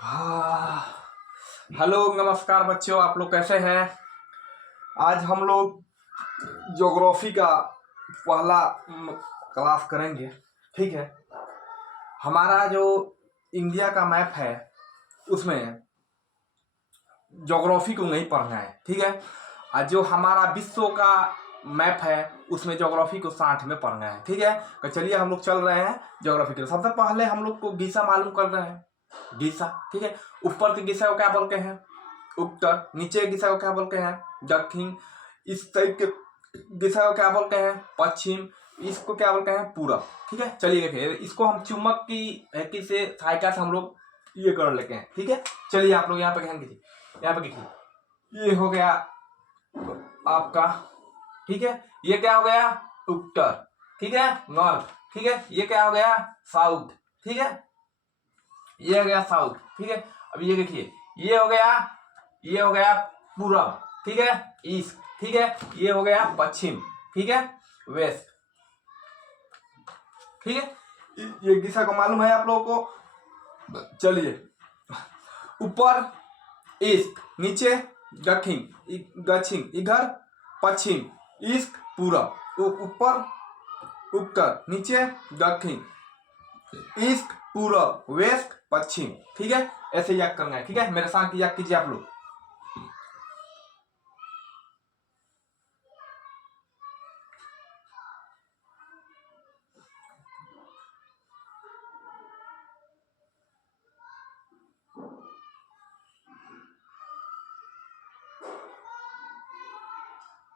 हाँ। हेलो नमस्कार बच्चों, आप लोग कैसे हैं। आज हम लोग ज्योग्राफी का पहला क्लास करेंगे। ठीक है। हमारा जो इंडिया का मैप है उसमें ज्योग्राफी को नहीं पढ़ना है। ठीक है। और जो हमारा विश्व का मैप है उसमें ज्योग्राफी को साथ में पढ़ना है। ठीक है। तो चलिए हम लोग चल रहे हैं ज्योग्राफी के लिए। सबसे पहले हम लोग को दिशा मालूम कर रहे हैं। दिशा, ठीक है। ऊपर की दिशा को क्या बोलते हैं? उत्तर। नीचे की दिशा को क्या बोलते हैं? दक्षिण। इस साइड के दिशा को क्या बोलते हैं? पश्चिम। इसको क्या बोलते हैं? पूरब। ठीक है। चलिए देखिए, इसको हम चुंबक की हैकी से सहायता से हम लोग ये कर लेते हैं। ठीक है। चलिए आप लोग यहाँ पे ध्यान दीजिए। यहाँ पे देखिए, ये हो गया आपका, ठीक है। ये क्या हो गया? उत्तर, ठीक है। नॉर्थ, ठीक है। ये क्या हो गया? साउथ, ठीक है। ये हो गया साउथ, ठीक है। अब ये देखिए, ये हो गया पूरब, ठीक है। ईस्ट, ठीक है। ये हो गया पश्चिम, ठीक है। वेस्ट, ठीक है। ये दिशा को मालूम है आप लोगों को। चलिए, ऊपर ईस्ट, नीचे दक्षिण, इधर पश्चिम, ईस्ट पूरब, ऊपर उत्तर, नीचे दक्षिण, ईस्ट पूरब, वेस्ट पश्चिम, ठीक है। ऐसे याद करना है। ठीक है। मेरे साथ याद कीजिए आप लोग।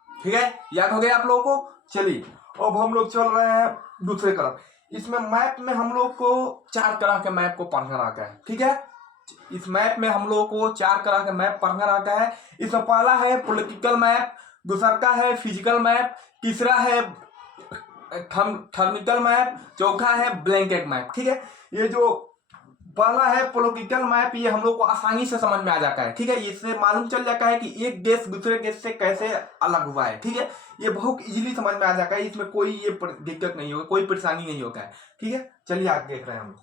ठीक है। याद हो गया आप लोगों को। चलिए अब हम लोग चल रहे हैं दूसरे तरफ। इसमें मैप में हम लोग को 4 तरह के मैप को पढ़ना रहता है। ठीक है। इस मैप में हम लोग को 4 तरह के मैप पढ़ना रहता है। इसमें पहला है पॉलिटिकल मैप, दूसरा का है फिजिकल मैप, तीसरा है थर्मिकल मैप, चौथा है ब्लैंकेट मैप। ठीक है। ये जो पहला है पॉलिटिकल मैप, ये हम लोग को आसानी से समझ में आ जाता है। ठीक है। इससे मालूम चल जाता है कि एक देश दूसरे देश से कैसे अलग हुआ है। ठीक है। ये बहुत इजीली समझ में आ जाता है। इसमें कोई ये दिक्कत नहीं होगा, कोई परेशानी नहीं होता है। ठीक है। चलिए आगे देख रहे हैं हम लोग।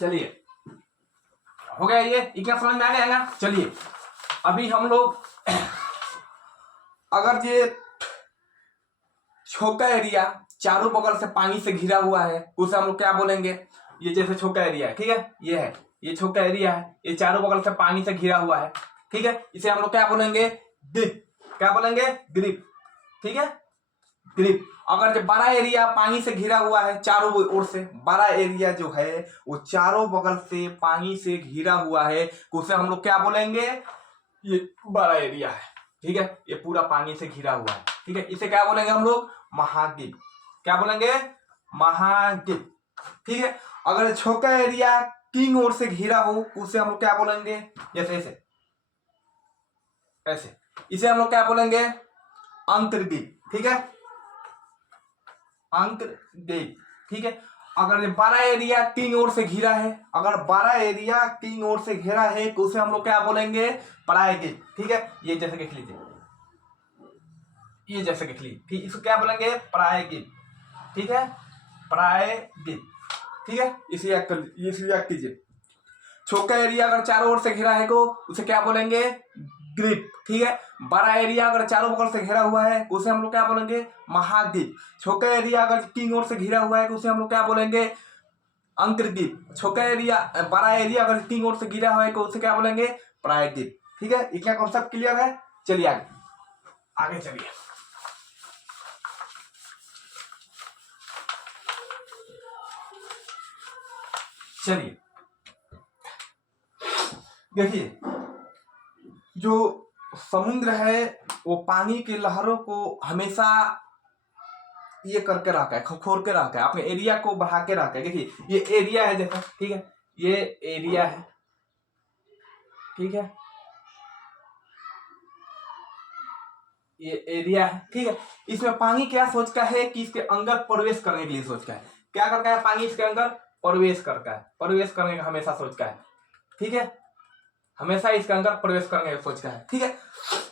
चलिए, हो गया ये क्या समझ में आ गया? चलिए अभी हम लोग अगर ये छोटा एरिया चारों बगल से पानी से घिरा हुआ है उसे हम लोग क्या बोलेंगे? ये जैसे छोटा एरिया है, ठीक है। ये है, ये छोटा एरिया है, ये चारों बगल से पानी से घिरा हुआ है, ठीक है। इसे हम लोग क्या बोलेंगे? ग्रिप। क्या बोलेंगे? ग्रिप, ठीक है। ग्रिप। अगर जो बड़ा एरिया पानी से घिरा हुआ है चारों ओर से, बड़ा एरिया जो है वो चारों बगल से पानी से घिरा हुआ है, उसे हम लोग क्या बोलेंगे? ये बड़ा एरिया है, ठीक है। ये पूरा पानी से घिरा हुआ है, ठीक है। इसे क्या बोलेंगे हम लोग? महाद्वीप। क्या बोलेंगे? महाद्वीप, ठीक है। अगर छोटा एरिया तीन ओर से घिरा हो उसे हम लोग क्या बोलेंगे? जैसे ऐसे ऐसे, इसे हम लोग क्या बोलेंगे? अंतर्द्वीप, ठीक है। अंतर्द्वीप, ठीक है। अगर ये बड़ा एरिया तीन ओर से घिरा है, अगर बड़ा एरिया तीन ओर से घिरा है तो उसे हम लोग क्या बोलेंगे? प्रायद्वीप, ठीक है। ये जैसे देख लीजिए, ये जैसे देख लीजिए, ठीक। इसको क्या बोलेंगे? प्रायद्वीप, ठीक है। प्रायद्वीप, ठीक है। इसे याद कीजिए। छोटा एरिया अगर चारों ओर से घिरा है तो उसे क्या बोलेंगे? ग्रिप, ठीक है। बड़ा एरिया अगर चारों बगल से घिरा हुआ है उसे हम लोग क्या बोलेंगे? महाद्वीप। छोटा एरिया अगर तीन ओर से घिरा हुआ है तो उसे हम लोग क्या बोलेंगे? अंतर्द्वीप। छोटा एरिया, बड़ा एरिया अगर तीन ओर से घिरा हुआ है तो उसे क्या बोलेंगे? प्रायद्वीप, ठीक है। ये क्या कॉन्सेप्ट क्लियर है? चलिए आगे आगे चलिए। चलिए देखिए, जो समुद्र है वो पानी की लहरों को हमेशा ये करके रखा है, खखोर के रखा है, अपने एरिया को बढ़ा के रखा है। देखिए ये एरिया है देखो, ठीक है। ये एरिया है, ठीक है। ये एरिया है, ठीक है। इसमें पानी क्या सोचता है कि इसके अंदर प्रवेश करने के लिए सोचता है। क्या करता है? पानी इसके अंदर प्रवेश करता है, प्रवेश करने का हमेशा सोचता है, ठीक है। हमेशा इसके अंदर प्रवेश करने का सोचता है, ठीक है।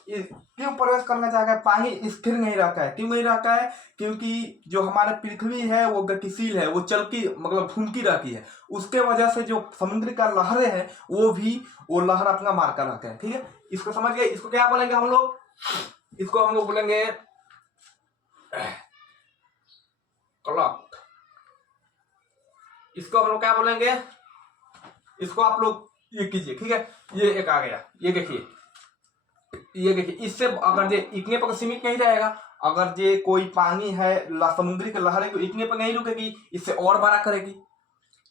क्यों प्रवेश करना चाहता है? पानी स्थिर नहीं रहता है। क्यों नहीं रहता है? क्योंकि जो हमारे पृथ्वी है वो गतिशील है, वो चलती मतलब घूमती रहती है। उसके वजह से जो समुद्र का लहरें हैं वो लहर अपना मार कर रखते हैं। ठीक है, इसको समझ गए? इसको क्या बोलेंगे हम लोग? इसको हम लोग बोलेंगे क्लॉक। इसको हम लोग क्या बोलेंगे? इसको आप लोग ये कीजिए। ठीक है, ये एक आ गया, ये देखिए, ये देखिए। इससे अगर ये इतने पर सीमित नहीं रहेगा, अगर ये कोई पानी है समुद्री की लहरें को इतने पर नहीं रुकेगी, इससे और बड़ा करेगी,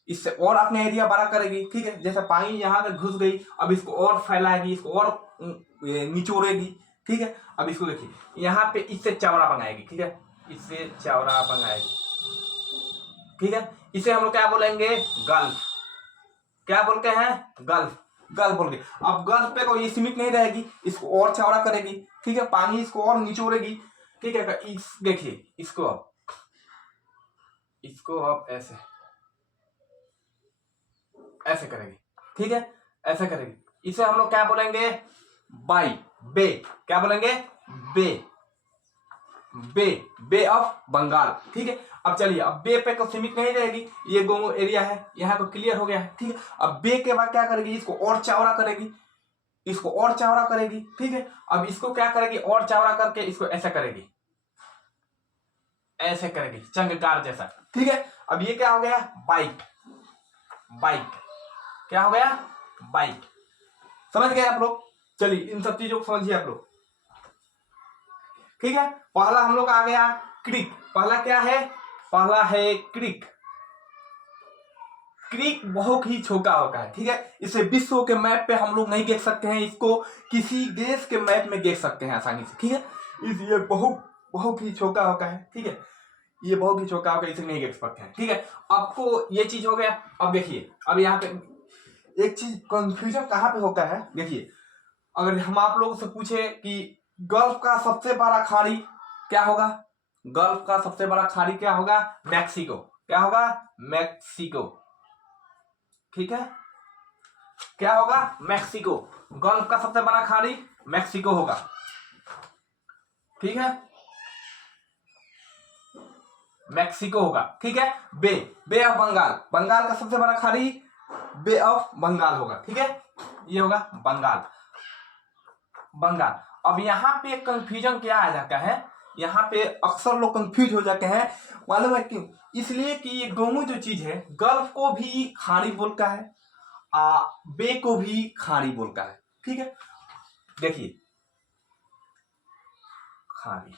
इससे और अपने एरिया बड़ा करेगी। ठीक है, जैसे पानी यहाँ तक घुस गई, अब इसको और फैलाएगी, इसको और निचोड़ेगी। ठीक है, अब इसको देखिए, यहाँ पे इससे चौड़ा बनाएगी। ठीक है, इससे चौड़ा बनाएगी। ठीक है, इसे हम लोग क्या बोलेंगे? गल्फ। क्या बोलते हैं? गल्फ। गल्फ बोल के, अब गल्फ पे कोई सीमित नहीं रहेगी, इसको और चौड़ा करेगी। ठीक है, पानी इसको और निचोड़ेगी। ठीक है, इस देखिए, इसको अब ऐसे ऐसे करेगी। ठीक है, ऐसे करेगी। इसे हम लोग क्या बोलेंगे? बाई, बे। क्या बोलेंगे? बे, बे, बे ऑफ बंगाल। ठीक है, अब चलिए, अब बे पे को सीमित नहीं रहेगी, ये गोमो एरिया है, यहाँ को क्लियर हो गया है। ठीक है, अब बे के बाद क्या करेगी? इसको और चौड़ा करेगी, इसको और चौड़ा करेगी। ठीक है, अब इसको क्या करेगी? और चौड़ा करके इसको ऐसा करेगी, ऐसे करेगी, चंगकार जैसा। ठीक है, अब ये क्या हो गया? बाइक। बाइक क्या हो गया? बाइक। समझ गए आप लोग? चलिए, इन सब चीजों को समझिए आप लोग। ठीक है, पहला हम लोग आ गया क्रिक। पहला क्या है? पहला है क्रिक। क्रिक बहुत ही छोटा होता है। ठीक है, इसे विश्व के मैप पे हम लोग नहीं देख सकते हैं, इसको किसी देश के मैप में देख सकते हैं आसानी से। ठीक है, ये बहुत ही छोटा होता है। ठीक है, ये बहुत ही छोटा होगा, इसे नहीं देख सकते हैं। ठीक है, आपको ये चीज हो गया। अब देखिए, अब यहाँ पे एक चीज कंफ्यूजन कहाँ पे होता है, देखिए, अगर हम आप लोगों से पूछे कि गल्फ का सबसे बड़ा खाड़ी क्या होगा? गल्फ का सबसे बड़ा खाड़ी क्या होगा? मैक्सिको। क्या होगा? मैक्सिको। ठीक है, क्या होगा? मैक्सिको। गल्फ का सबसे बड़ा खाड़ी मैक्सिको होगा। ठीक है, मैक्सिको होगा। ठीक है, बे ऑफ बंगाल। बंगाल का सबसे बड़ा खाड़ी बे ऑफ बंगाल होगा। ठीक है, ये होगा बंगाल। बंगाल। अब यहाँ पे कंफ्यूजन क्या आ जाता है? यहाँ पे अक्सर लोग कंफ्यूज हो जाते हैं, मालूम है क्यों? इसलिए कि ये दोनों जो चीज है, गल्फ को भी खाड़ी बोलता है, बे को भी खाड़ी बोलता है। ठीक है, देखिए, खाड़ी,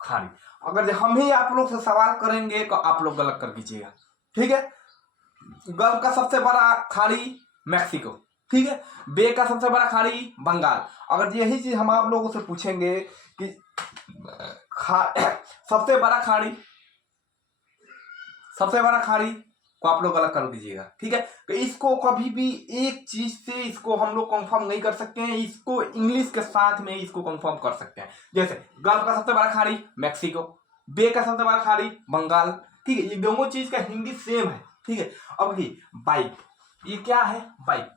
खाड़ी। अगर हम ही आप लोग से सवाल करेंगे तो आप लोग गलत कर दीजिएगा। ठीक है, गल्फ का सबसे बड़ा खाड़ी मैक्सिको। ठीक है, बे का सबसे बड़ा खाड़ी बंगाल। अगर यही चीज हम आप लोगों से पूछेंगे कि सबसे बड़ा खाड़ी को आप लोग गलत कर दीजिएगा। ठीक है, तो इसको कभी भी एक चीज से इसको हम लोग कंफर्म नहीं कर सकते हैं, इसको इंग्लिश के साथ में इसको कंफर्म कर सकते हैं। जैसे गल्फ का सबसे बड़ा खाड़ी मैक्सिको, बे का सबसे बड़ा खाड़ी बंगाल। ठीक है, ये दोनों चीज का हिंदी सेम है। ठीक है, अब ये बाइक, ये क्या है? बाइक।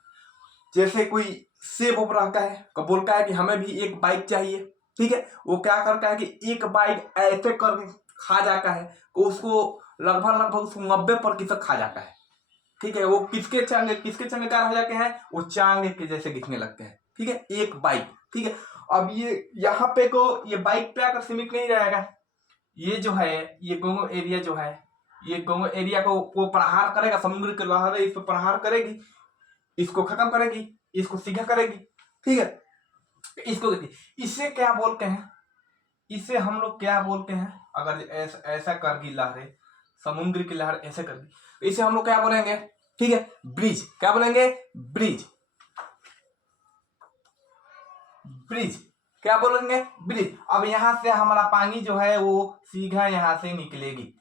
जैसे कोई सेब उब रहता है तो बोलता है कि हमें भी एक बाइक चाहिए। ठीक है, वो क्या करता है कि एक बाइक ऐसे कर खा जाता है, तो उसको लगभग उसको 90% खा जाता है। ठीक है, वो किसके चंगे कार हो जाते हैं? वो चांगे के जैसे दिखने लगते हैं। ठीक है, एक बाइक। ठीक है, अब ये यहाँ पे को ये बाइक पे आकर सीमित नहीं रहेगा, ये जो है, ये गोंगो एरिया जो है, ये गोंगो एरिया को वो प्रहार करेगा, समुद्र की लहरें इस पर प्रहार करेगी, इसको खत्म करेगी, इसको सीधा करेगी। ठीक है, इसको देखिए, इसे क्या बोलते हैं? इसे हम लोग क्या बोलते हैं? अगर ऐसा करगी लहरें, समुद्र की लहर ऐसे करगी, तो इसे हम लोग क्या बोलेंगे? ठीक है, ब्रिज। क्या बोलेंगे? ब्रिज। ब्रिज क्या बोलेंगे? ब्रिज। अब यहां से हमारा पानी जो है वो सीधा यहां से निकलेगी।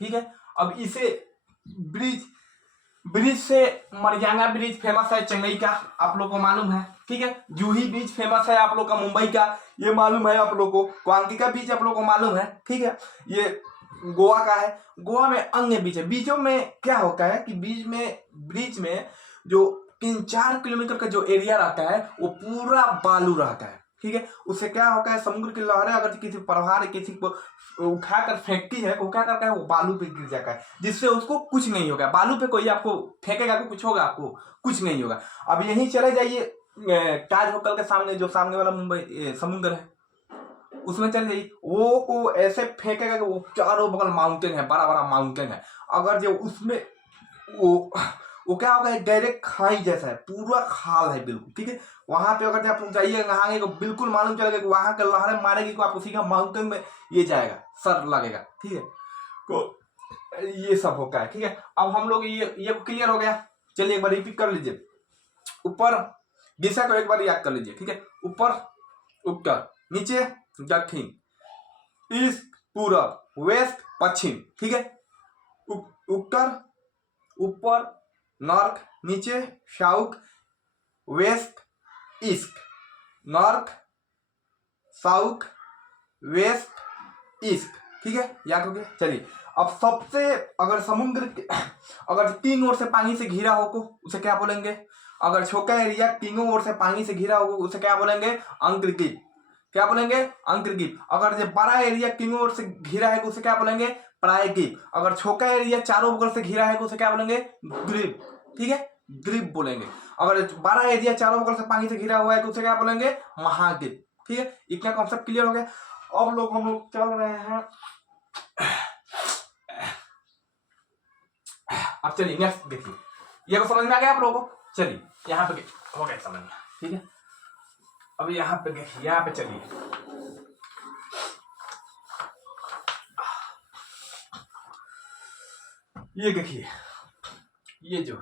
ठीक है, अब इसे ब्रिज से मरियाना ब्रिज फेमस है चेन्नई का, आप लोग को मालूम है। ठीक है, जूही बीच फेमस है आप लोग का मुंबई का, ये मालूम है आप लोग को। क्वांतिका बीच आप लोग को मालूम है। ठीक है, ये गोवा का है। गोवा में अन्य बीच है। बीचों में क्या होता है कि बीच में जो 3-4 किलोमीटर का जो एरिया रहता है वो पूरा बालू रहता है, ठीक है। उससे क्या होता है, समुद्र की लहरें अगर किसी प्रभार किसी को उठाकर फेंकती है, वो क्या करता है, वो बालू पे गिर जाता है, जिससे उसको कुछ नहीं होगा। बालू पे कोई आपको फेंकेगा तो कुछ होगा, आपको कुछ नहीं होगा। अब यहीं चले जाइए ताज होटल के सामने, जो सामने वाला मुंबई समुद्र है, उसमें चले जाइए, वो को ऐसे फेंकेगा कि वो चारों बगल माउंटेन है, बड़ा बड़ा माउंटेन है। अगर जो उसमें वो क्या होगा, डायरेक्ट खाई जैसा है, पूरा खाल है बिल्कुल, ठीक है। वहां पे अगर आप जाइए नहाएंगे तो बिल्कुल मालूम चलेगा कि वहां के लहरें मारेगी को आप उसी का माउंटेन में ये जाएगा, सर लगेगा, ठीक है। तो ये सब होता है, ठीक है। अब हम लोग ये क्लियर हो गया। चलिए एक बार रिपीट कर लीजिए। ऊपर दिशा को एक बार याद कर लीजिए, ठीक है। ऊपर उत्तर, नीचे दक्षिण, ईस्ट पूरब, वेस्ट पश्चिम, ठीक है। उत्तर ऊपर, नॉर्थ नीचे, south west east, north south west east, ठीक है, याद हो गया। चलिए अब सबसे, अगर समुद्र अगर 3 ओर से पानी से घिरा हो को उसे क्या बोलेंगे? अगर छोटा एरिया तीनों ओर से पानी से घिरा हो उसे क्या बोलेंगे? अंतर्द्वीप। क्या बोलेंगे? अंतर्द्वीप। अगर जो बड़ा एरिया तीनों ओर से घिरा है उसे क्या बोलेंगे? प्रायद्वीप। अगर छोटा एरिया चारों बगल से घिरा है उसे क्या बोलेंगे? द्वीप, ठीक है, द्वीप बोलेंगे। अगर बड़ा एरिया चारों बगल से पानी से घिरा हुआ है तो उसे क्या बोलेंगे? महाद्वीप, ठीक है। इतना कॉन्सेप्ट क्लियर हो गया। अब हम लोग चल रहे हैं, अब चलिए नेक्स्ट देखिए, ये तो समझ में आ गया आप लोगों को। चलिए यहाँ पे हो गया समझ में, ठीक है। अब यहाँ पे देखिए, यहाँ पे चलिए, ये देखिए, ये जो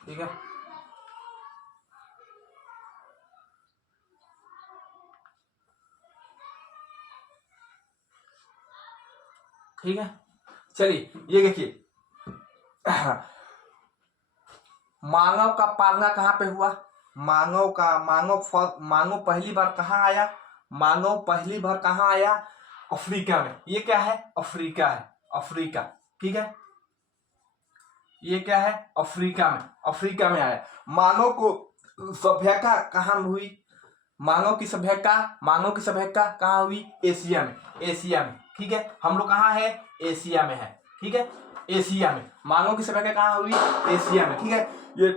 ठीक है, ठीक है। चलिए ये देखिए, मानव का पालना कहाँ पे हुआ? मानव पहली बार कहाँ आया? मानव पहली बार कहाँ आया? अफ्रीका में। ये क्या है? अफ्रीका है, अफ्रीका, ठीक है। ये क्या है? अफ्रीका में, अफ्रीका में आया। मानव को सभ्यता कहाँ हुई? मानव की सभ्यता कहाँ हुई? एशिया में, एशिया में, ठीक है। हम लोग कहाँ है? एशिया में है, ठीक है, एशिया में। मानव की सभ्यता कहाँ हुई? एशिया में, ठीक है। ये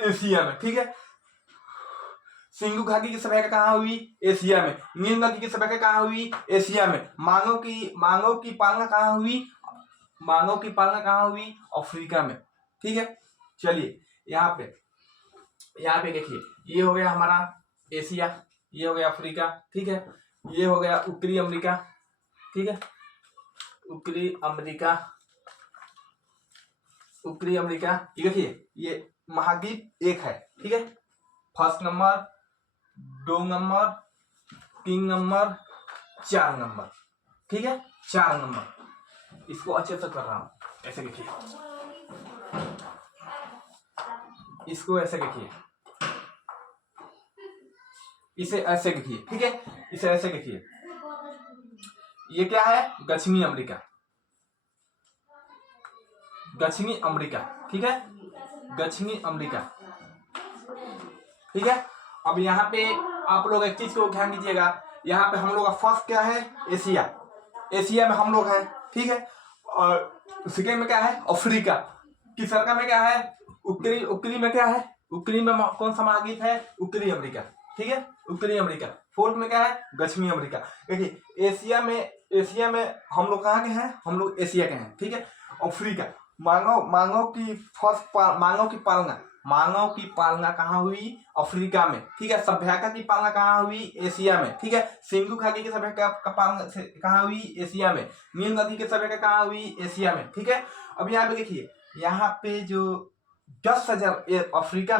एशिया में, ठीक है। सिंधु घाटी की सभ्यता कहाँ हुई? एशिया में। नील नदी की सभ्यता कहाँ हुई? एशिया में। मानव की पालना कहाँ हुई? मानव की पालना कहाँ हुई? अफ्रीका में, ठीक है। चलिए यहाँ पे देखिए, ये हो गया हमारा एशिया, ये हो गया अफ्रीका, ठीक है। ये हो गया उत्तरी अमेरिका, ठीक है, उत्तरी अमेरिका, ये देखिए, ये महाद्वीप एक है, ठीक है। First number, 2 number, 3 number, 4 number, ठीक है, 4 नंबर। इसको अच्छे से कर रहा हूं, ऐसे देखिए, इसको ऐसे देखिए, इसे ऐसे देखिए, ठीक है, इसे ऐसे देखिए। ये क्या है? दक्षिणी अमेरिका, दक्षिणी अमेरिका, ठीक है, दक्षिणी अमेरिका, ठीक है। अब यहाँ पे आप लोग एक चीज को ध्यान दीजिएगा, यहाँ पे हम लोग का फर्स्ट क्या है? एशिया, एशिया में हम लोग हैं, ठीक है। और सेकेंड में क्या है? अफ्रीका। तीसरा में क्या है? उत्तरी में क्या है? उत्तरी में कौन सा महाद्वीप है? उत्तरी अमेरिका, ठीक है, उत्तरी अमेरिका। फोर्थ में क्या है? दक्षिणी अमेरिका। देखिए एशिया में हम लोग कहाँ के हैं? हम लोग एशिया के हैं, ठीक है। अफ्रीका, मानव की पालना कहाँ हुई? अफ्रीका में, ठीक है। सभ्यता की पालना कहाँ हुई? एशिया में, ठीक है। सिंधु घाटी की सभ्यता का पालना कहाँ हुई? एशिया में। नील नदी की सभ्यता कहाँ हुई? एशिया में, ठीक है। अब यहाँ पे देखिए, यहाँ पे जो 10,000 अफ्रीका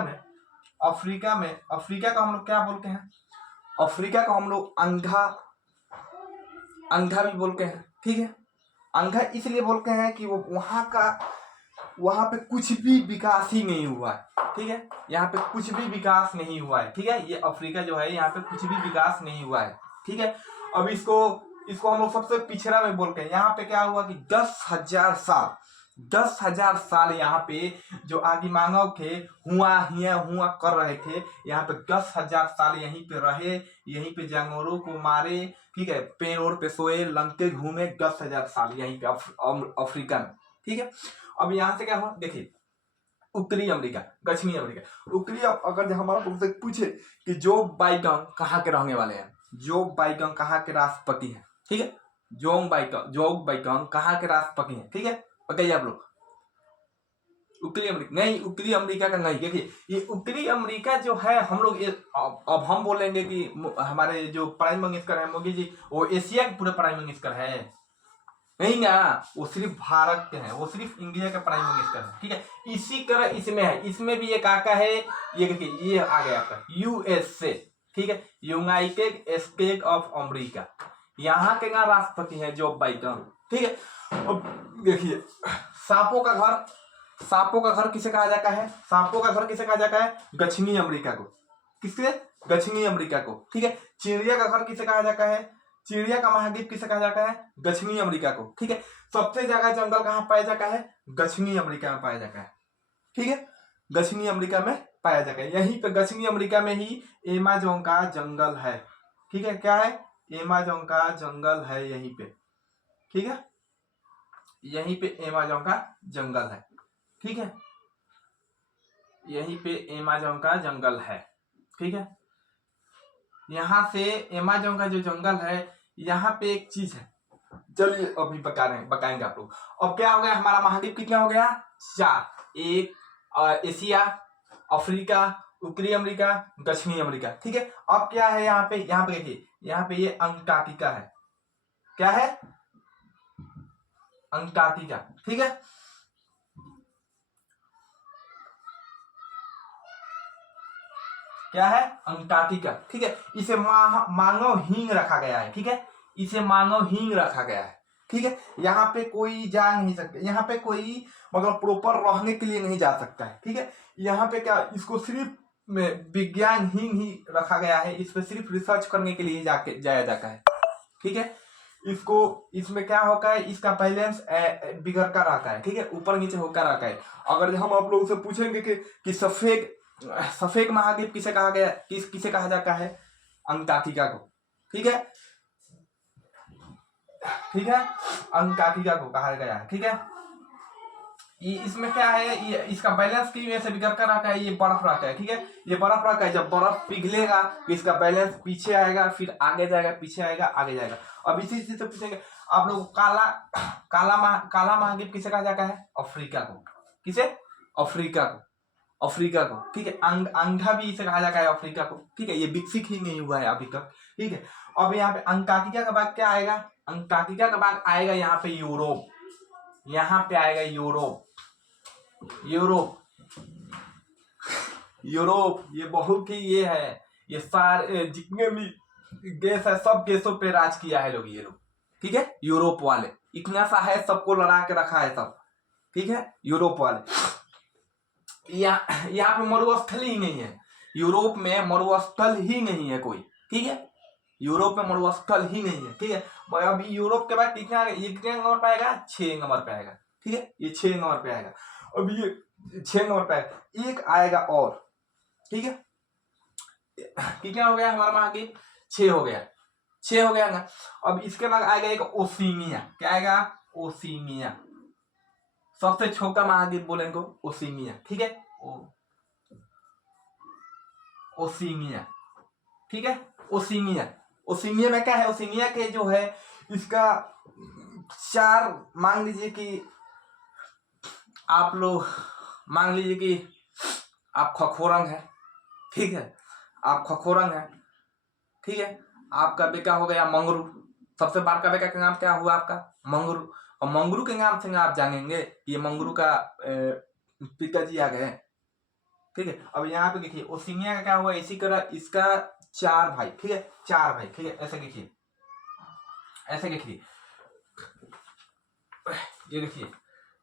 का हम लोग क्या बोलते हैं? अफ्रीका को हम लोग अंधा भी बोलते हैं, ठीक है। अंधा इसलिए बोलते हैं कि वो वहां पे कुछ भी विकास ही नहीं हुआ है, ठीक है। यहाँ पे कुछ भी विकास नहीं हुआ है, ठीक है। ये अफ्रीका जो है, यहाँ पे कुछ भी विकास नहीं हुआ है, ठीक है। अब इसको हम लोग सबसे पिछड़ा में बोलते हैं। यहाँ पे क्या हुआ कि 10,000 साल 10,000 साल यहाँ पे जो आदि मानव थे हुआ कर रहे थे। यहाँ पे 10,000 साल यहीं पे रहे, यहीं पे जानवरों को मारे, ठीक है। पेड़ पे सोए, लंके घूमे 10,000 साल यहीं पे अफ्रीका में, ठीक है। अब यहाँ से क्या हुआ देखिए, उत्तरी अमेरिका, दक्षिणी अमेरिका। उत्तरी, अगर हमारा तुमसे पूछे कि जो बाइडेन कहाँ के रहने वाले हैं, जो बाइडेन कहाँ के राष्ट्रपति हैं, ठीक है। जो बाइडेन कहाँ के राष्ट्रपति हैं, ठीक है। बताइए आप लोग। उत्तरी अमेरिका नहीं, उत्तरी अमेरिका का नहीं। देखिए ये उत्तरी अमेरिका जो है, हम लोग अब हम बोलेंगे कि हमारे जो प्राइम मिनिस्टर है मोदी जी, वो एशिया के पूरे प्राइम मिनिस्टर है नहीं ना, वो सिर्फ भारत के हैं, वो सिर्फ इंडिया का प्राइम मिनिस्टर है, ठीक है। इसी तरह इसमें है, इसमें भी एक आका है, ये देखिए ये आ गया आपका यूएसए, ठीक है। यूनाइटेड स्टेट ऑफ अमेरिका, यहाँ के ना राष्ट्रपति है जो बाइडेन, ठीक है। अब देखिए सांपों का घर किसे कहा जाता है? सांपों का घर किसे कहा जाता है? दक्षिणी अमेरिका को। किसके? दक्षिणी अमेरिका को, ठीक है। चिड़िया का घर किसे कहा जाता है? चिड़िया का महाद्वीप किसे कहा जाता है? दक्षिणी अमेरिका को, ठीक है। सबसे ज्यादा जंगल कहाँ पाया जाता है? दक्षिणी अमेरिका में पाया जाता है, ठीक है। दक्षिणी अमेरिका में पाया जाता है। यहीं पे दक्षिणी अमेरिका में ही एमाजोन का जंगल है, ठीक है। क्या है? एमाजोन का जंगल है यहीं पे, ठीक है। यहीं पे एमाजोन का जंगल है, ठीक है। यहीं पे एमाजोन का जंगल है, ठीक है। यहाँ से एमाजोन का जो जंगल है, यहाँ पे एक चीज है, चलिए अभी बताएंगे आप लोग। अब क्या हो गया, हमारा महाद्वीप कितना हो गया? 4। एक एशिया, अफ्रीका, उत्तरी अमेरिका, दक्षिणी अमेरिका, ठीक है। अब क्या है यहाँ पे देखिए, यहाँ पे ये अंटार्कटिका है। क्या है? अंटार्कटिका, ठीक है। क्या है? अंटार्कटिका, ठीक है। इसे मानव हींग रखा गया है, ठीक है। इसे मानव हींग रखा गया है, ठीक है। यहाँ पे कोई जा नहीं सकता, यहाँ पे कोई मतलब प्रॉपर रहने के लिए नहीं जा सकता है, ठीक है। यहाँ पे क्या, इसको सिर्फ विज्ञान हींग ही रखा गया है, इस पे सिर्फ रिसर्च करने के लिए जाया जाता है, ठीक है। इसमें क्या होता है, इसका बैलेंस बिगड़ कर रहता है, ठीक है, ऊपर नीचे होकर रहता है। अगर हम आप लोगों से पूछेंगे कि सफेद महाद्वीप किसे कहा गया, किसे कहा जाता है? अंटार्कटिका को, ठीक है, ठीक है। अंटार्कटिका को कहा गया है, ठीक है। इसमें क्या है, ये इसका बैलेंस की वजह से बिगड़ कर रखा है, ये बर्फ रखा है, ठीक है। ये बर्फ रखा है, जब बर्फ पिघलेगा तो इसका बैलेंस पीछे आएगा, फिर आगे जाएगा, पीछे आएगा, आगे जाएगा। अब इसी चीज से पूछेंगे आप लोग, काला महाद्वीप किसे कहा जाता है? अफ्रीका को। किसे? अफ्रीका को, ठीक है। अंगूठा भी इसे कहा जाता है अफ्रीका को, ठीक है। ये विकसित ही नहीं हुआ है अभी तक, ठीक है। अब यहाँ पे अंटार्कटिका का बाद क्या आएगा? अंटार्कटिका के बाद आएगा यहाँ पे यूरोप, यहाँ पे आएगा यूरोप। ये बहुत ही ये है, ये सारे जितने भी देश है, सब देशों पे राज किया है ये लोग, ठीक है। यूरोप वाले इतना सा है, सबको लड़ा के रखा है सब, ठीक है। यूरोप वाले यहाँ पे मरुस्थल ही नहीं है, यूरोप में मरुस्थल ही नहीं है कोई, ठीक है। यूरोप में मरुस्थल ही नहीं है, ठीक है। अभी यूरोप के बाद कितना, ये कितने नंबर पे आएगा? 6 नंबर पे आएगा, ठीक है। ये 6 नंबर पे आएगा। अब ये 6 नंबर पे आएगा, एक आएगा और, ठीक है। कितना हो गया हमारा महाद्वीप? 6 हो गया, 6 हो गया ना। अब इसके बाद आएगा एक ओशिनिया। क्या आएगा? ओशिनिया। सबसे छोटा महाद्वीप बोलेंगे ओशिनिया, ठीक है। ओशिनिया, ठीक है। ओशिनिया में क्या है? ओशिनिया के जो है, इसका 4, मान लीजिए कि आप लोग मान लीजिए कि आप खखोरंग है, ठीक है। आप खखोरंग है, ठीक है। आपका बेटा हो गया मंगरू। सबसे बड़का बेटा का नाम क्या हुआ आपका? मंगरू। और मंगरू के नाम से आप जानेंगे ये मंगरू का पिताजी आ गए, ठीक है। अब यहाँ पे देखिए ओशिनिया का क्या हुआ, इसी तरह इसका 4 भाई, ठीक है। 4 भाई, ठीक है। ऐसे देखिए, ये देखिए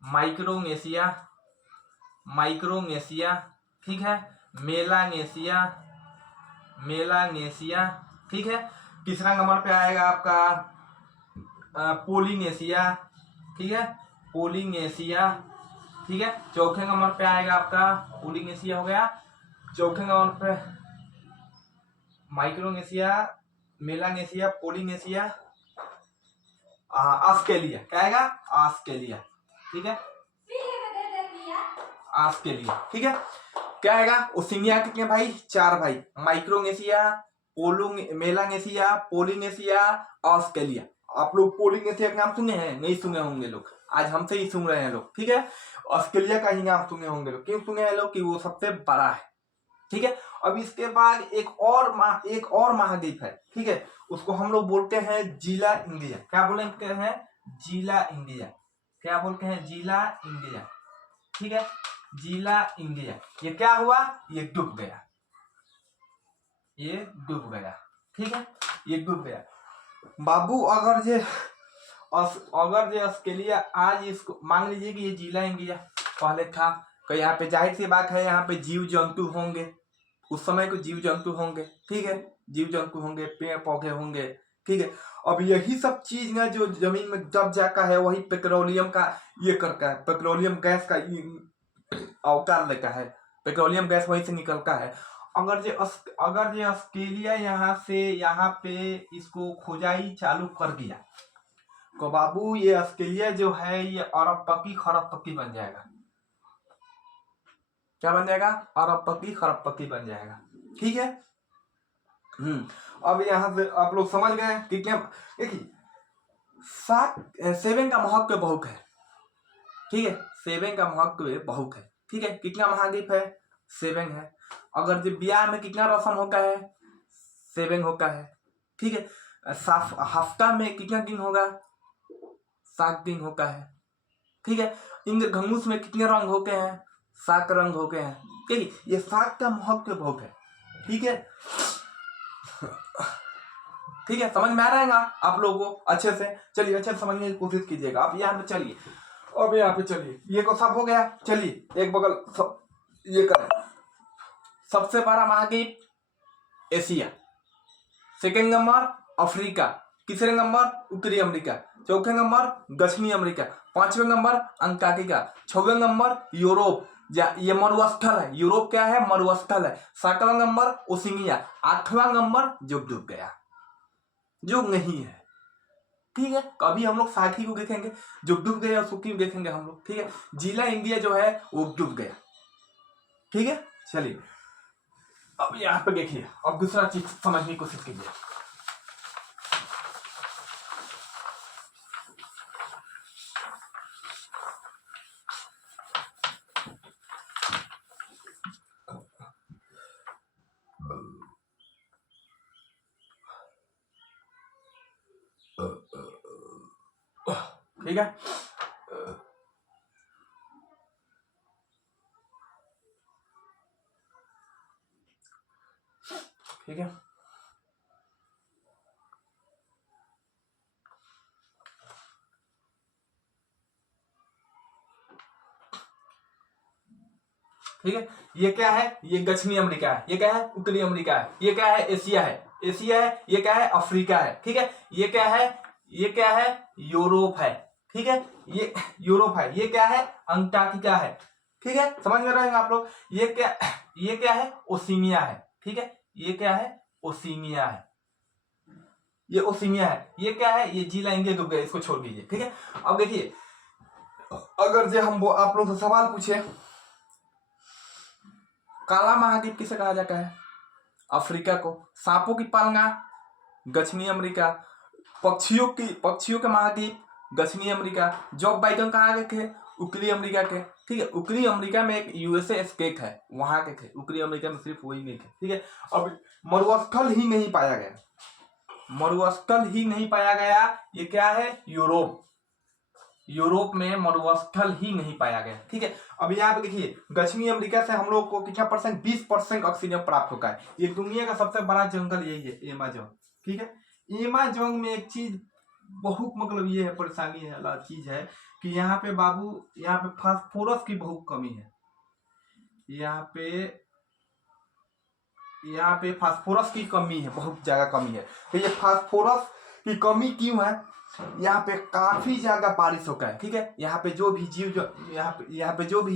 माइक्रोनेशिया, माइक्रोनेशिया, ठीक है, मेलानेशिया, मेलानेशिया, ठीक है। तीसरा नंबर पे आएगा आपका पोलिनेशिया, ठीक है, पोलिनेशिया, ठीक है। चौथे नंबर पे आएगा आपका पोलिनेशिया हो गया। चौथे नंबर पे माइक्रोनेशिया, मेलानेशिया, पोलिनेशिया, ऑस्ट्रेलिया, क्या आएगा? ऑस्ट्रेलिया, ठीक है, ऑस्ट्रेलिया, ठीक है। क्या आएगा? ओशिनिया कितने भाई? 4 भाई, माइक्रोनेशिया, मेलानेशिया, पोलिनेशिया, ऑस्ट्रेलिया। आप लोग पोलिनेशिया का नाम सुने हैं? नहीं सुने होंगे लोग, आज हमसे ही सुन रहे हैं लोग, ठीक है। ऑस्ट्रेलिया का ही नाम सुने होंगे लोग, क्यों सुने हैं लोग? कि वो सबसे बड़ा है, ठीक है। अब इसके बाद एक और महाद्वीप है, ठीक है, उसको हम लोग बोलते हैं जिला इंडिया। क्या बोलते हैं? जिला इंडिया। क्या बोलते हैं? जिला इंडिया, ठीक है, जिला इंडिया। ये क्या हुआ? ये डूब गया, ये डूब गया, ठीक है, ये डूब गया बाबू। अगर ये ऑस्ट्रेलिया आज इसको मान लीजिए कि ये जिला इंडिया पहले था, तो यहाँ पे जाहिर सी बात है यहाँ पे जीव जंतु होंगे, उस समय को जीव जंतु होंगे, ठीक है, जीव जंतु होंगे, पेड़ पौधे होंगे, ठीक है। अब यही सब चीज ना जो जमीन में दब जाता है, वही पेट्रोलियम का ये करता है, पेट्रोलियम गैस का अवतार लेता है, पेट्रोलियम गैस वहीं से निकलता है। अगर ये ऑस्ट्रेलिया यहाँ पे इसको खुदाई चालू कर दिया, तो बाबू ये ऑस्ट्रेलिया जो है ये अरबपति खरबपति बन जाएगा। क्या बन जाएगा? अरबपति खरबपति बन जाएगा, ठीक है। अब यहाँ से आप लोग समझ गए कितने? देखिए, 7 का महत्व बहुत है, ठीक है, 7 का महत्व बहुत है, ठीक है। कितना महाद्वीप है? 7 है। अगर जो ब्याह में कितना रस्म होता है? 7 होता है, ठीक है। हफ्ता में कितना दिन होगा? 7 दिन होता है, ठीक है। इंद्रधनुष में कितने रंग होते हैं? 7 रंग होते हैं, ठीक है। ये 7 का महत्व बहुत है, ठीक है, ठीक है। समझ में आ रहा है आप लोगों को अच्छे से? चलिए अच्छे से समझने की कोशिश कीजिएगा। आप यहाँ पे चलिए, अब यहाँ पे चलिए, ये को सब हो गया। चलिए एक बगल सब ये करें। सबसे बड़ा महाद्वीप एशिया, सेकेंड नंबर अफ्रीका, तीसरे नंबर उत्तरी अमेरिका, चौथे नंबर दक्षिणी अमेरिका, 5वें नंबर अंटार्कटिका, 6वें नंबर यूरोप, ये मरुस्थल है। यूरोप क्या है? मरुस्थल है। 7वां नंबर ओशिनिया, 8वां नंबर जो डूब गया, जो नहीं है, ठीक है। कभी हम लोग साथी को देखेंगे जो डूब गया, उसको क्यों देखेंगे हम लोग, ठीक है। जिला इंडिया जो है वो डूब गया, ठीक है। चलिए अब यहाँ पे देखिए, अब दूसरा चीज समझने की कोशिश कीजिए। ठीक है, ठीक है, ठीक है। ये क्या है? ये दक्षिणी अमेरिका है। ये क्या है? उत्तरी अमेरिका है। ये क्या है? एशिया है। एशिया है। ये क्या है? अफ्रीका है, ठीक है। ये क्या है? ये क्या है? यूरोप है, ठीक है। ये यूरोप है। ये क्या है? अंटार्कटिका है, ठीक है। समझ में रहेंगे आप लोग? ये क्या है? ओशिनिया है, ठीक है। ये क्या है? ओशिनिया है, ये ओशिनिया है। ये क्या है? ये जिला इंडिया डूब गया, इसको छोड़ दीजिए, ठीक है। अब देखिए, अगर जो हम आप लोग से सवाल पूछे, काला महाद्वीप किसे कहा जाता है? अफ्रीका को। सांपों की पालना दक्षिणी अमेरिका। पक्षियों के महाद्वीप दक्षिणी अमेरिका। जॉब बाइडन कहाँ के थे? उत्तरी अमेरिका के, ठीक है। उत्तरी अमेरिका में एक यूएसए स्टेट है, वहां के थे। उत्तरी अमेरिका में सिर्फ वही नहीं थे, ठीक है। अब मरुस्थल ही नहीं पाया गया, मरुस्थल ही नहीं पाया गया। ये क्या है? यूरोप। यूरोप में मरुस्थल ही नहीं पाया गया, ठीक है। अब यहाँ पे देखिए, दक्षिणी अमेरिका से हम लोग को कितना परसेंट? 20% ऑक्सीजन प्राप्त होता है। ये दुनिया का सबसे बड़ा जंगल यही है, अमेज़न, ठीक है। अमेज़न में एक चीज बहुत मतलब ये है, परेशानी है, अलग चीज है कि यहाँ पे बाबू, यहाँ पे फास्फोरस की बहुत कमी है, यहाँ पे फास्फोरस की कमी है, बहुत ज्यादा कमी है। तो ये फास्फोरस की कमी क्यों है? यहाँ पे काफी ज्यादा बारिश होता है, ठीक है। यहाँ पे जो भी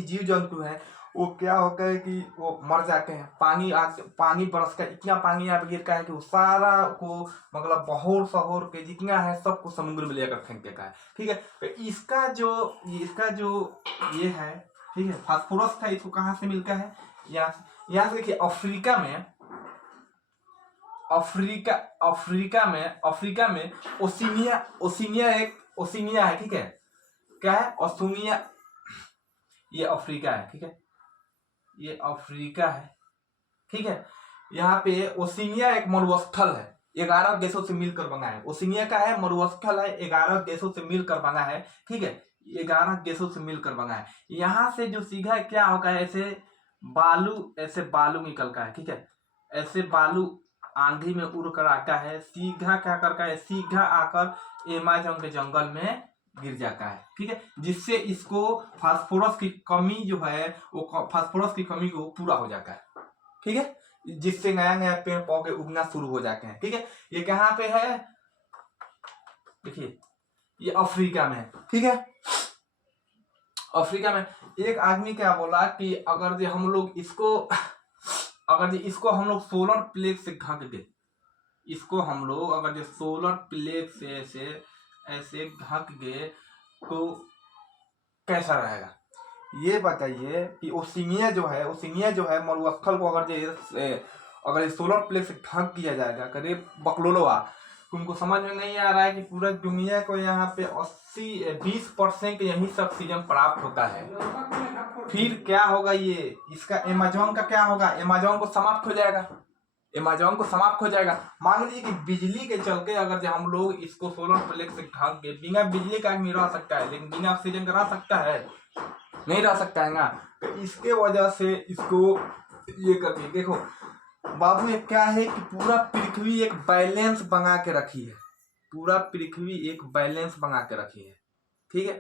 जीव जंतु है वो क्या होता है कि वो मर जाते हैं। पानी बरस का इतना पानी यहाँ पे गिरता है कि वो सारा को मतलब बहोर सहोर के जितना है सबको समुद्र में लेकर फेंक देता है, ठीक है। तो इसका जो ये है, ठीक है, फास्फोरस था, इसको कहाँ से मिलता है? यहाँ से देखिए, अफ्रीका में ओसिनिया है, ठीक है। क्या है? ओसिनिया, ये अफ्रीका है, ठीक है, ये अफ्रीका है, ठीक है। यहाँ पे ओसिनिया एक मरुस्थल है, 11 देशों से मिलकर बना है। ओसिनिया का है, मरुस्थल है, 11 देशों से मिलकर बना है, ठीक है। 11 देशों से मिलकर बना है। यहाँ से जो सीधा क्या होगा, ऐसे बालू निकलता है, ठीक है। ऐसे बालू आंधी में उड़ कर आता है, सीधा क्या करता है, सीधा आकर अमेज़न के जंगल में गिर जाता है, ठीक है। जिससे इसको फास्फोरस की कमी जो है वो फास्फोरस की कमी को पूरा हो जाता है, ठीक है। जिससे नया नया पेड़ पौधे उगना शुरू हो जाते हैं, ठीक है। ये कहाँ पे है? देखिए, ये अफ्रीका में है, ठीक है। अफ्रीका में एक आदमी क्या बोला कि अगर हम लोग इसको सोलर प्लेट से ढक दे, इसको हम लोग अगर जो सोलर प्लेट से ऐसे ढक दे तो कैसा रहेगा? ये बताइए कि ओसिनिया जो है मरुस्थल को अगर सोलर प्लेट से ढक दिया जाएगा, करीब बकलोलवा, तुमको समझ में नहीं आ रहा है कि पूरा दुनिया को यहाँ पे 20% यही सब ऑक्सीजन प्राप्त होता है। फिर क्या होगा? ये इसका अमेज़न का क्या होगा? अमेज़न को समाप्त हो जाएगा। मान लीजिए कि बिजली के चलते अगर हम लोग इसको सोलर प्लेट से ढक के, बिना बिजली का आदमी रह सकता है, लेकिन बिना ऑक्सीजन का रह सकता है? नहीं रह सकता है ना। तो इसके वजह से इसको ये करके देखो बाबू, ये क्या है कि पूरा पृथ्वी एक बैलेंस बना के रखी है, ठीक है।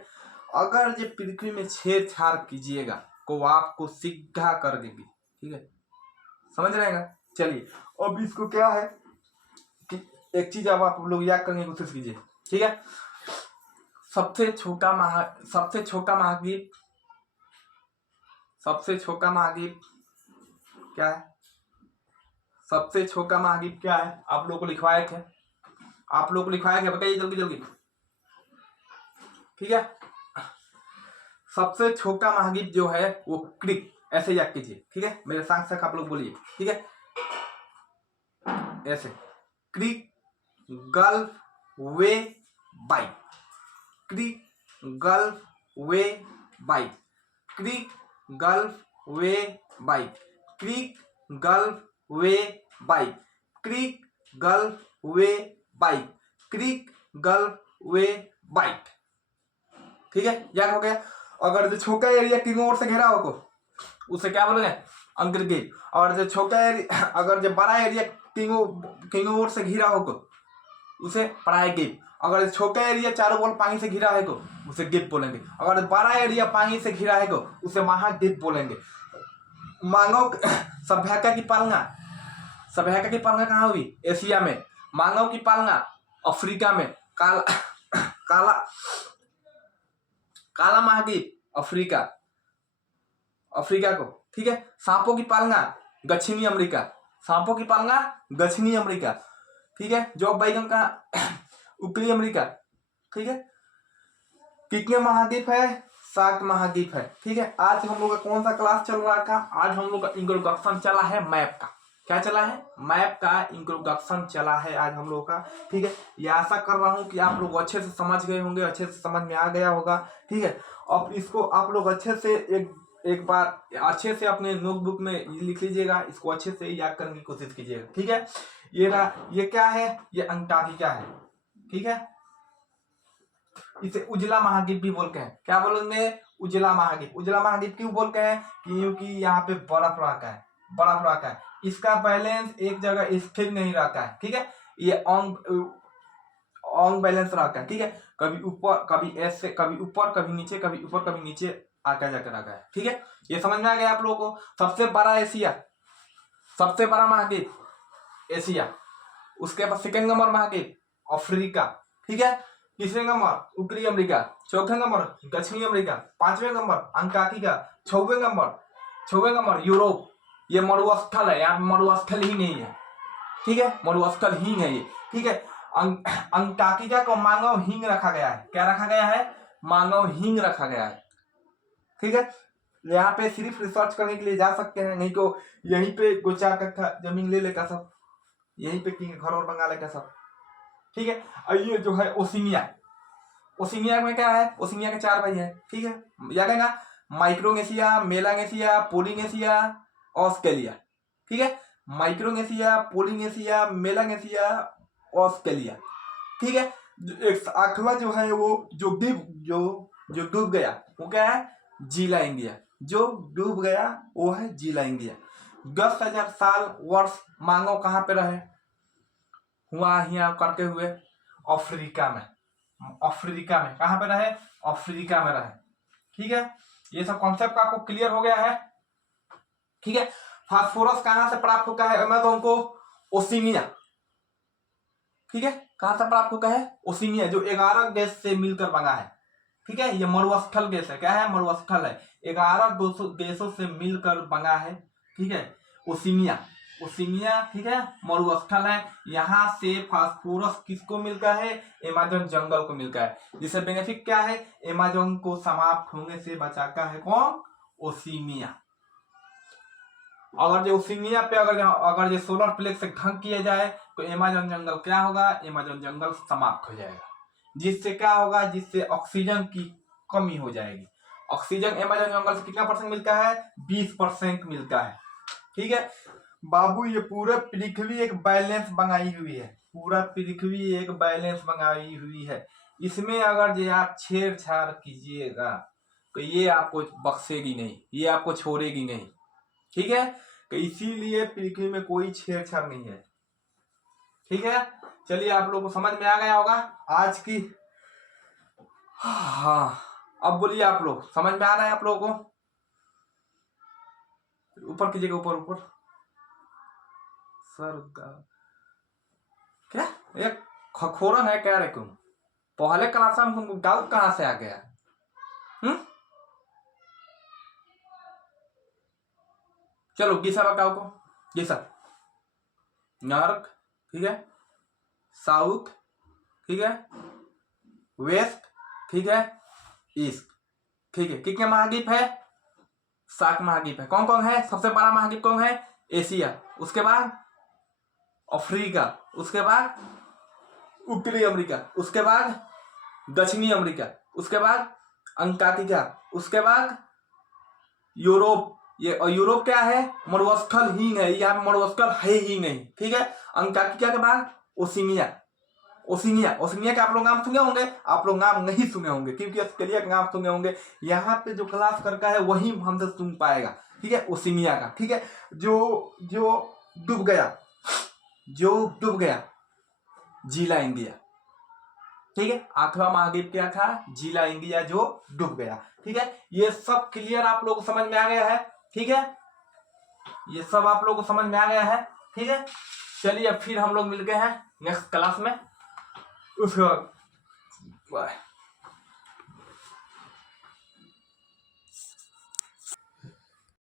अगर ये पृथ्वी में छेड़छाड़ कीजिएगा तो आपको सीधा कर देगी, ठीक है, समझ रहे हैं? चलिए, अब इसको क्या है कि एक चीज अब आप लोग याद करने की कोशिश कीजिए, ठीक है। सबसे छोटा महाद्वीप क्या है? सबसे छोटा महाद्वीप क्या है? आप लोगों को लिखवाए थे, बताइए जल्दी, ठीक है। सबसे छोटा महाद्वीप जो है वो क्रिक, ऐसे याद कीजिए, ठीक है। मेरे साथ साथ आप लोग बोलिए, ठीक है, ऐसे, क्रिक, गल्फ, वे, बाइट, क्रिक, गल्फ, वे, बाइट, क्रिक, गल्फ, वे, बाइट, क्रिक, गल्फ, वे, बाइट, क्रिक, गल्फ, वे, बाइट, क्रिक, गल्फ, वे, बाइट, ठीक है, याद हो गया। अगर जो छोटा एरिया तीनों ओर से घेरा हो तो उसे क्या बोलेंगे? अंतर्गेट। और जो छोटा एरिया, अगर जो बड़ा एरिया तीनों ओर से घिरा हो तो उसे पराय गेप। अगर छोटा एरिया चारों ओर पानी से घिरा है तो उसे गेप बोलेंगे। अगर बड़ा एरिया पानी से घिरा है तो उसे महाद्वीप बोलेंगे। मानव सभ्यता की पालना कहाँ हुई? एशिया में। मानव की पालना अफ्रीका में, काला महाद्वीप अफ्रीका को, ठीक है। सांपों की पालना दक्षिणी अमेरिका, ठीक है। जो बैगन का उत्तरी अमेरिका, ठीक है। कितने महाद्वीप है? 7 महाद्वीप है, ठीक है। आज हम लोग का कौन सा क्लास चल रहा था? आज हम लोग का इंट्रोडक्शन चला है मैप का। क्या चला है? मैप का इंट्रोडक्शन चला है आज हम लोग का, ठीक है। ये आशा कर रहा हूँ कि आप लोग अच्छे से समझ गए होंगे, अच्छे से समझ में आ गया होगा, ठीक है। अब इसको आप लोग अच्छे से एक बार अच्छे से अपने नोटबुक में लिख लीजिएगा, इसको अच्छे से याद करने की कोशिश कीजिएगा, ठीक है। ये क्या है? ये अंटार्कटिका है, ठीक है। इसे उजला महाद्वीप भी बोलते हैं। क्या बोलेंगे? उजला महाद्वीप क्यों बोलते हैं? क्योंकि यहाँ पे बर्फ रहता है। इसका बैलेंस एक जगह स्थिर नहीं रहता है, ठीक है। ये ऑन बैलेंस रहता है, ठीक है। कभी ऊपर, कभी ऐसे, कभी ऊपर, कभी नीचे, कभी ऊपर, कभी नीचे आगे जाकर आ गया। ठीक है, ये समझ में आ गया आप लोगों को। सबसे बड़ा एशिया, सबसे बड़ा महाद्वीप एशिया, उसके बाद सेकंड नंबर महाद्वीप अफ्रीका। ठीक है, तीसरे नंबर उत्तरी अमेरिका, चौथे नंबर दक्षिणी अमेरिका, पांचवें नंबर अंटार्कटिका, छठवें नंबर यूरोप। ये मरुस्थल है, यहाँ मरुस्थल ही नहीं है। ठीक है, मरुस्थल ही नहीं है। ठीक है, अंटार्कटिका को मानव हींग रखा गया है। क्या रखा गया है? मानव हींग रखा गया है। ठीक है, यहाँ पे सिर्फ रिसर्च करने के लिए जा सकते हैं, नहीं तो यहीं पे दो चार कट्ठा जमीन ले लेगा सब, यहीं पे घर और बंगा लेगा सब। ठीक है, और ये जो है ओशिनिया, ओशिनिया में क्या है? ओशिनिया के 4 भाई है। ठीक है, याद है ना, माइक्रोनेशिया, मेलानेशिया, पोलिनेशिया, ऑस्ट्रेलिया। ठीक है, माइक्रोनेशिया, पोलिनेशिया, मेलानेशिया, ऑस्ट्रेलिया। ठीक है, एक आठवां जो है वो जो डूब गया वो क्या है? जिला इंडिया। जो डूब गया वो है जिला इंडिया। 10,000 साल वर्ष मांगो कहाँ पे रहे? हुआ यहाँ करके हुए अफ्रीका में। अफ्रीका में कहाँ पे रहे? अफ्रीका में रहे। ठीक है, ये सब कॉन्सेप्ट आपको क्लियर हो गया है। ठीक है, फास्फोरस कहाँ से प्राप्त होता है अमेजोन को? ओशिनिया। ठीक है, कहाँ से प्राप्त होता है? ओशिनिया, जो 11 गैस से मिलकर बना है। ठीक है, ये मरुस्थल गैस है। क्या है? मरुस्थल है, 11 गैसों से मिलकर बना है। ठीक है, ओशिनिया, ओशिनिया। ठीक है, मरुस्थल है। यहाँ से फास्फोरस किसको मिलता है? अमेज़न जंगल को मिलता है। जिससे बेनिफिट क्या है? अमेज़न को समाप्त होने से बचाता है कौन? ओशिनिया। अगर जो ओशिनिया पे अगर ये सोलर प्लेट से ढंग किया जाए तो अमेज़न जंगल क्या होगा? अमेज़न जंगल समाप्त हो जाएगा। जिससे क्या होगा? जिससे ऑक्सीजन की कमी हो जाएगी। ऑक्सीजन अमेज़न जंगल से कितना % मिलता है? 20% मिलता है। ठीक है बाबू, ये पूरा पृथ्वी एक बैलेंस बनाई हुई है। पूरा पृथ्वी एक बैलेंस बनाई हुई है। इसमें अगर जो आप छेड़छाड़ कीजिएगा तो ये आपको बख्शेगी नहीं, ये आपको छोड़ेगी नहीं। ठीक है, तो इसीलिए पृथ्वी में कोई छेड़छाड़ नहीं है। ठीक है, चलिए आप लोगों को समझ में आ गया होगा आज की। हाँ, अब बोलिए आप लोग, समझ में आ रहा है आप लोगों को? ऊपर कीजिएगा, ऊपर ऊपर सर का क्या एक खखोरन है क्या रे? तुम पहले क्लास में तुमको डाउट कहाँ से आ गया? चलो गीसा बताओ को। गीसा, नॉर्थ, ठीक है, साउथ, ठीक है, वेस्ट, ठीक है, ईस्ट। ठीक है, कितने महाद्वीप है? 7 महाद्वीप है। कौन कौन है? सबसे बड़ा महाद्वीप कौन है? एशिया, उसके बाद अफ्रीका, उसके बाद उत्तरी अमेरिका, उसके बाद दक्षिणी अमेरिका, उसके बाद अंटार्कटिका, उसके बाद यूरोप। ये और यूरोप क्या है? मरुस्थल ही है, यहाँ मरुस्थल है ही नहीं। ठीक है, अंटार्कटिका के बाद ओशिनिया। ओशिनिया, ओशिनिया के आप लोग नाम सुने होंगे, आप लोग नाम नहीं सुने होंगे क्योंकि ऑस्ट्रेलिया का नाम सुने होंगे। यहाँ पे जो क्लास करता है वही हमसे सुन पाएगा। ठीक है, ओशिनिया का। ठीक है, जो डूब गया जिला इंडिया। ठीक है, 8वां महाद्वीप क्या था? जिला इंडिया, जो डूब गया। ठीक है, ये सब क्लियर आप लोगों को समझ में आ गया है? ठीक है, ये सब आप लोगों को समझ में आ गया है? ठीक है, चलिए अब फिर हम लोग मिलते हैं नेक्स्ट क्लास में। उसके बाद